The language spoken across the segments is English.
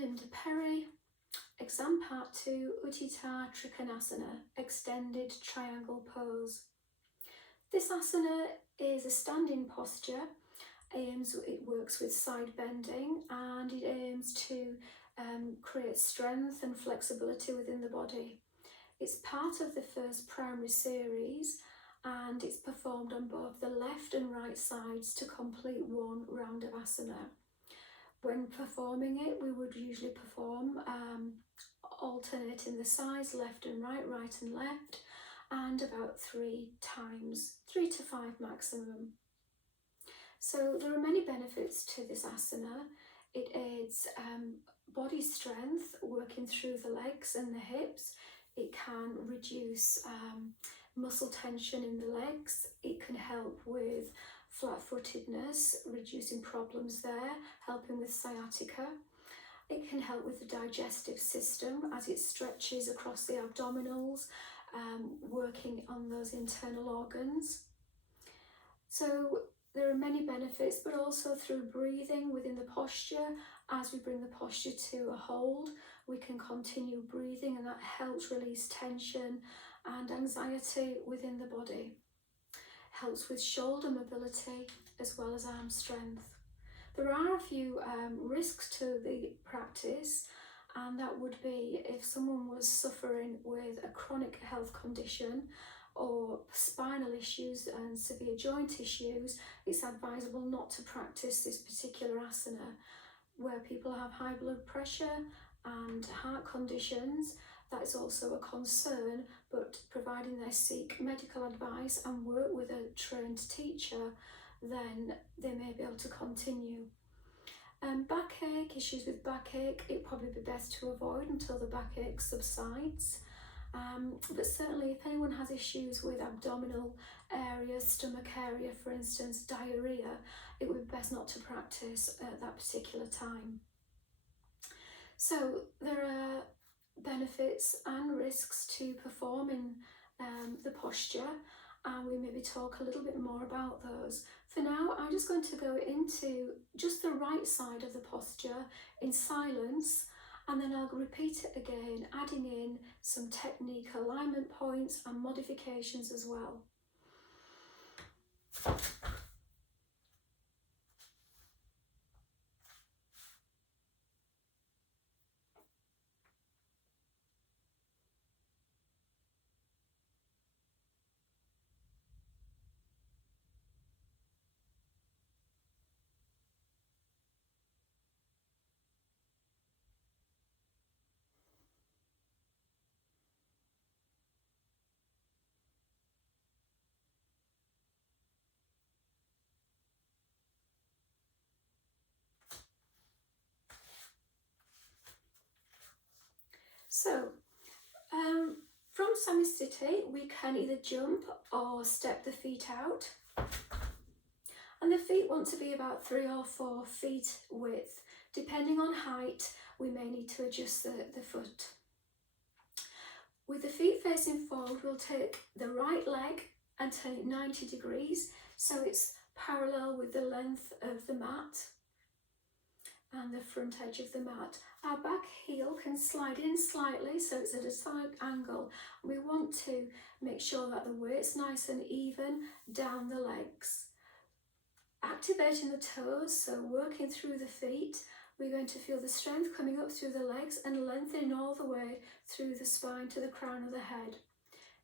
𝗬𝗵𝗫𝗁. Exam Part 2, Utthita Trikonasana, Extended Triangle Pose. This asana is a standing posture. It works with side bending, and it aims to create strength and flexibility within the body. It's part of the first primary series, and it's performed on both the left and right sides to complete one round of asana. When performing it, we would usually perform alternating the sides, left and right, right and left, and about 3 times, 3 to 5 maximum. So there are many benefits to this asana. It aids body strength, working through the legs and the hips. It can reduce muscle tension in the legs. It can help with flat-footedness, reducing problems there, helping with sciatica. It can help with the digestive system as it stretches across the abdominals, working on those internal organs. So there are many benefits, but also through breathing within the posture. As we bring the posture to a hold, we can continue breathing, and that helps release tension and anxiety within the body. Helps with shoulder mobility as well as arm strength. There are a few risks to the practice, and that would be if someone was suffering with a chronic health condition or spinal issues and severe joint issues. It's advisable not to practice this particular asana. Where people have high blood pressure and heart conditions, that is also a concern, but providing they seek medical advice and work with a trained teacher, then they may be able to continue. Backache, issues with backache, it'd probably be best to avoid until the backache subsides. But certainly if anyone has issues with abdominal area, stomach area, for instance, diarrhea, it would be best not to practice at that particular time. So there are benefits and risks to performing the posture, and we maybe talk a little bit more about those. For now, I'm just going to go into just the right side of the posture in silence, and then I'll repeat it again, adding in some technique alignment points and modifications as well. So, from 𝗧𝗲𝗰, we can either jump or step the feet out. And the feet want to be about 3 or 4 feet width. Depending on height, we may need to adjust the foot. With the feet facing forward, we'll take the right leg and turn it 90 degrees, so it's parallel with the length of the mat and the front edge of the mat. Our back heel can slide in slightly, so it's at a side angle. We want to make sure that the weight's nice and even down the legs. Activating the toes, so working through the feet, we're going to feel the strength coming up through the legs and lengthening all the way through the spine to the crown of the head.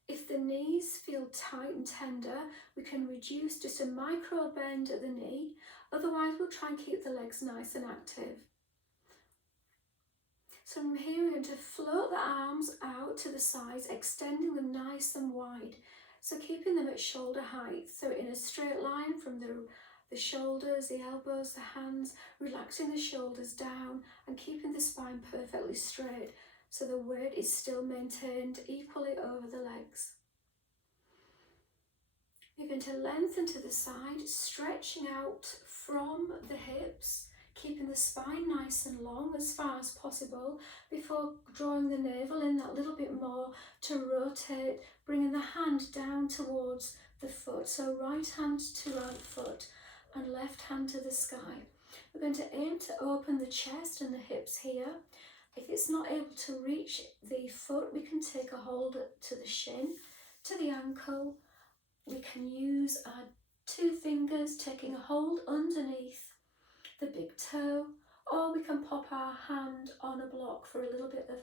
If the knees feel tight and tender, we can reduce just a micro bend at the knee. Otherwise, we'll try and keep the legs nice and active. So from here, we're going to float the arms out to the sides, extending them nice and wide. So keeping them at shoulder height, so in a straight line from the shoulders, the elbows, the hands, relaxing the shoulders down and keeping the spine perfectly straight, so the weight is still maintained equally over the legs. You're going to lengthen to the side, stretching out from the hips, keeping the spine nice and long as far as possible before drawing the navel in that little bit more to rotate, bringing the hand down towards the foot. So right hand to right foot, and left hand to the sky. We're going to aim to open the chest and the hips here. If it's not able to reach the foot, we can take a hold to the shin, to the ankle. We can use our 2 fingers taking a hold underneath the big toe, or we can pop our hand on a block for a little bit of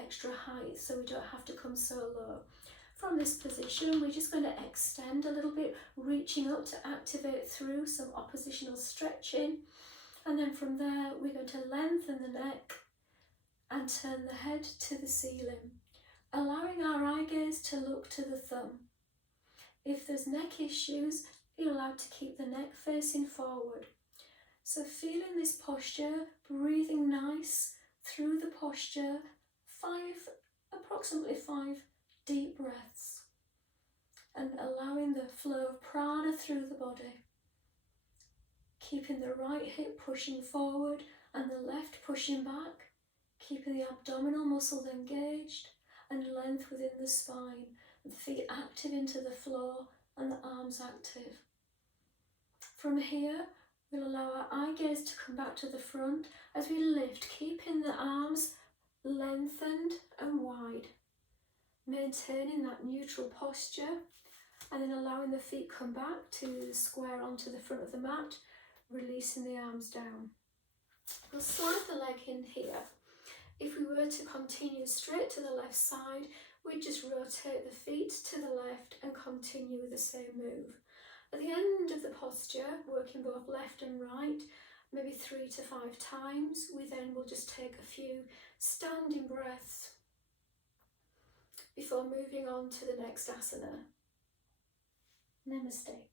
extra height so we don't have to come so low. From this position, we're just going to extend a little bit, reaching up to activate through some oppositional stretching. And then from there, we're going to lengthen the neck and turn the head to the ceiling, allowing our eye gaze to look to the thumb. If there's neck issues, you're allowed to keep the neck facing forward. So feeling this posture, breathing nice through the posture, approximately 5 deep breaths, and allowing the flow of prana through the body. Keeping the right hip pushing forward and the left pushing back, keeping the abdominal muscles engaged and length within the spine, the feet active into the floor and the arms active. From here, we'll allow our eye gaze to come back to the front as we lift, keeping the arms lengthened and wide, maintaining that neutral posture, and then allowing the feet come back to square onto the front of the mat, releasing the arms down. We'll slide the leg in here. If we were to continue straight to the left side, we'd just rotate the feet to the left and continue with the same move. At the end of the posture, working both left and right, maybe 3 to 5 times, we then will just take a few standing breaths before moving on to the next asana. Namaste.